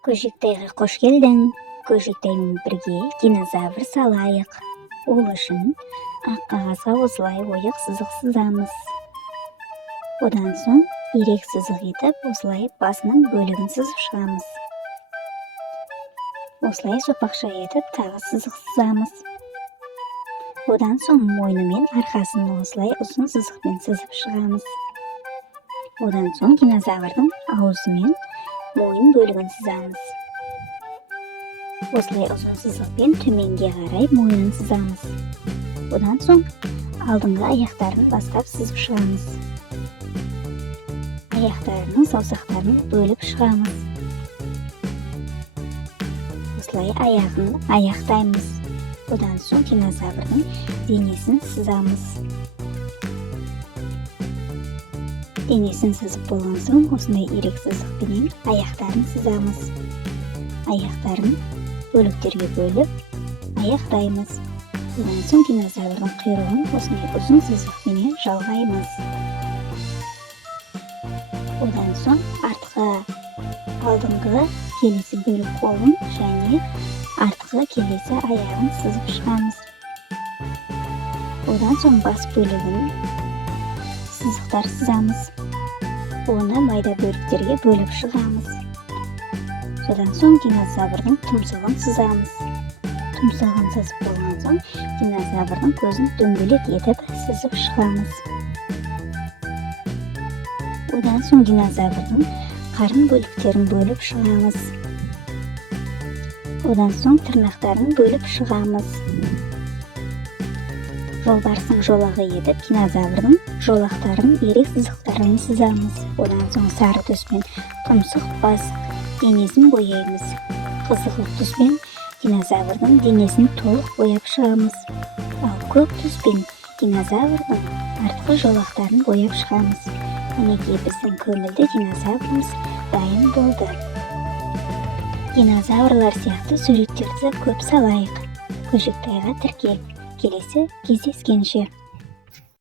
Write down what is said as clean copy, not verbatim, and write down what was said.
Көшіктайға қош келдің. Көшіктаймен бірге динозавр салайық. Ол үшін ақ қағазға осылай ойық сызық сызамыз. Одан соң ирек сызық етіп, осылай басының бөлігін сызып шығамыз. Осылай сопақша етіп, тағы сызық сызамыз. Одан соң мойны мен арқасын осылай ұзын сызықпен сызып шығамыз. Одан соң динозаврдың аузы мен мойын бөлігін сызамыз. Осылай ұзын сызықпен төменге қарай мойнын сызамыз. Одан соң алдыңғы аяқтарын бастап сызып шығамыз. Аяқтарының саусақтарын бөліп шығамыз. Осылай аяғын аяқтаймыз. Одан соң динозаврдың денесін сызамыз. Денесін сызып болған соң осындай ирек сызықпенен аяқтарын сызамыз. Аяқтарын бөліктерге бөліп, аяқтаймыз. Одан соң динозаврдың құйрығын осындай ұзын сызықпенен жалғаймыз. Одан соң артқы алдыңғы келесі бөлік қолын және артқы келесі аяғын сызып шығамыз. Одан соң бас бөлігін сызықтар сызамыз. Оны майда бөліктерге бөліп шығамыз. Содан соң динозаврдың тұмсығын сызамыз. Тұмсығын сызып болған соң динозаврдың көзін дөңгелек етіп сызып шығамыз. Одан соң динозаврдың қарын бөліктерін бөліп шығамыз. Одан соң тырнақтарын бөліп шығамыз. Жолбарыстың жолағы етіп динозаврдың жолақтарын ирек сызықтарын сызамыз. Одан соң сары түспен тұмсық бас денесін бояймыз. Қызғылт түспен динозаврдың денесін толық бояп шығамыз. Ал көк түспен динозаврдың артқы жолақтарын бояп шығамыз. Мінекей біздің көңілді динозаврымыз дайын болды. Динозаврлар сияқты суреттерді көп салайық. Көшіктайға тіркел. Келесі кездескенше.